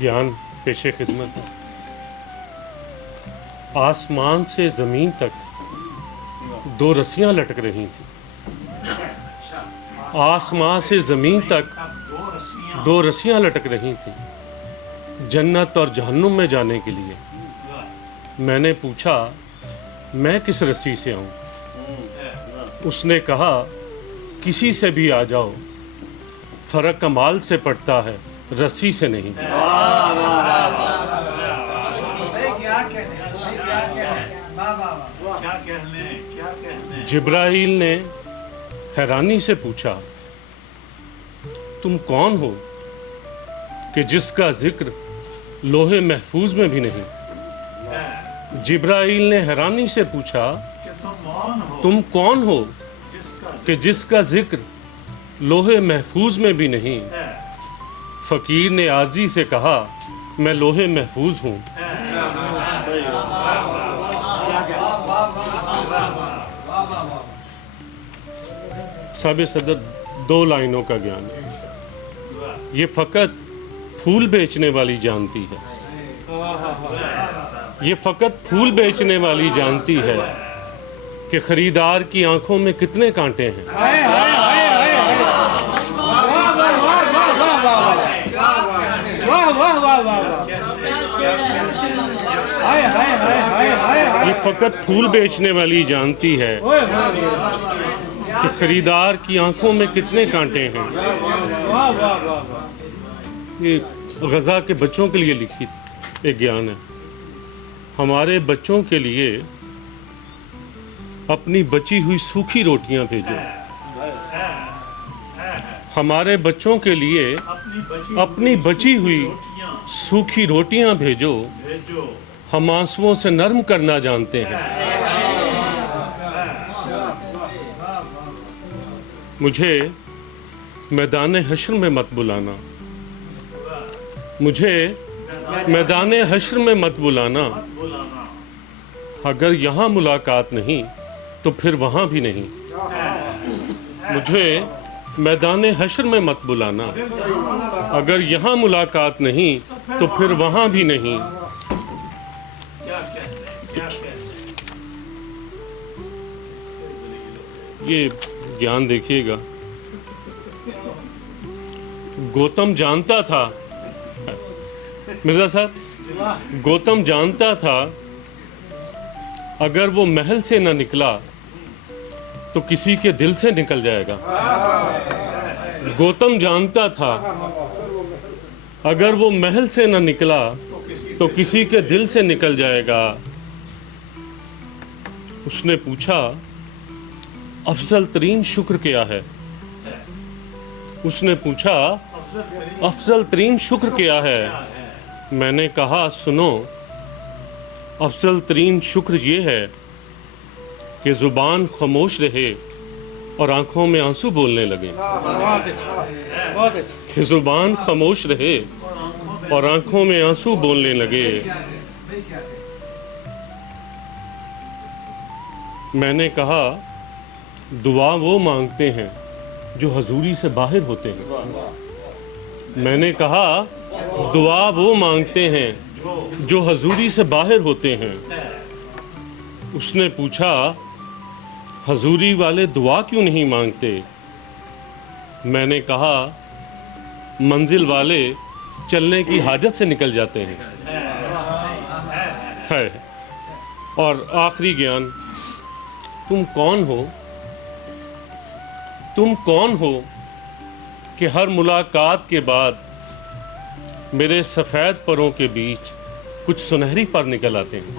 ज्ञान पेशे खिदमत है। आसमान से ज़मीन तक दो रस्सियां लटक रही थी। आसमान से ज़मीन तक दो रस्सियां लटक रही थी जन्नत और जहन्नुम में जाने के लिए। मैंने पूछा, मैं किस रस्सी से आऊं? उसने कहा, किसी से भी आ जाओ, फर्क कमाल से पड़ता है, रस्सी से नहीं। जिब्राइल ने हैरानी से पूछा, तुम कौन हो कि जिसका जिक्र लोहे महफूज में भी नहीं? जिब्राइल ने हैरानी से पूछा, तुम कौन हो कि जिसका जिक्र लोहे महफूज में भी नहीं? फकीर ने आजी से कहा, मैं लोहे महफूज हूँ। साबिर सदर दो लाइनों का ज्ञान है। ये फकत फूल बेचने वाली जानती है। ये फकत फूल बेचने वाली जानती है कि खरीदार की आंखों में कितने कांटे हैं। ये फकत फूल बेचने वाली जानती है कि खरीदार की आंखों में कितने कांटे हैं। ये गज़ा के बच्चों के लिए लिखी एक ज्ञान है। हमारे बच्चों के लिए अपनी बची हुई सूखी रोटियां भेजो। हमारे बच्चों के लिए अपनी बची हुई सूखी रोटियां भेजो। हम आंसुओं से नर्म करना जानते हैं। मुझे मैदान हश्र में मत बुलाना। मुझे मैदान हश्र में मत बुलाना। अगर यहाँ मुलाकात नहीं तो फिर वहाँ भी नहीं। मुझे मैदान हश्र में मत बुलाना। अगर यहाँ मुलाकात नहीं तो फिर वहाँ भी नहीं। ये ज्ञान देखिएगा। गौतम जानता था, मिर्जा साहब, गौतम जानता था अगर वो महल से न निकला तो किसी के दिल से निकल जाएगा। गौतम जानता था अगर वो महल से न निकला तो किसी के दिल से निकल जाएगा। उसने पूछा, अफजल तरीन शुक्र क्या है? उसने पूछा, अफजल तरीन शुक्र क्या है? मैंने कहा, सुनो, अफजल तरीन शुक्र ये है कि ज़ुबान खामोश रहे और आंखों में आंसू बोलने लगे। कि ज़ुबान खामोश रहे और आंखों में आंसू बोलने लगे। मैंने कहा, दुआ वो मांगते हैं जो हजूरी से बाहर होते हैं। मैंने कहा, दुआ वो मांगते हैं जो हजूरी से बाहर होते हैं। उसने पूछा, हजूरी वाले दुआ क्यों नहीं मांगते? मैंने कहा, मंजिल वाले चलने की हाजत से निकल जाते हैं। है। और आखिरी ज्ञान, तुम कौन हो? तुम कौन हो कि हर मुलाकात के बाद मेरे सफ़ेद परों के बीच कुछ सुनहरी पर निकल आते हैं।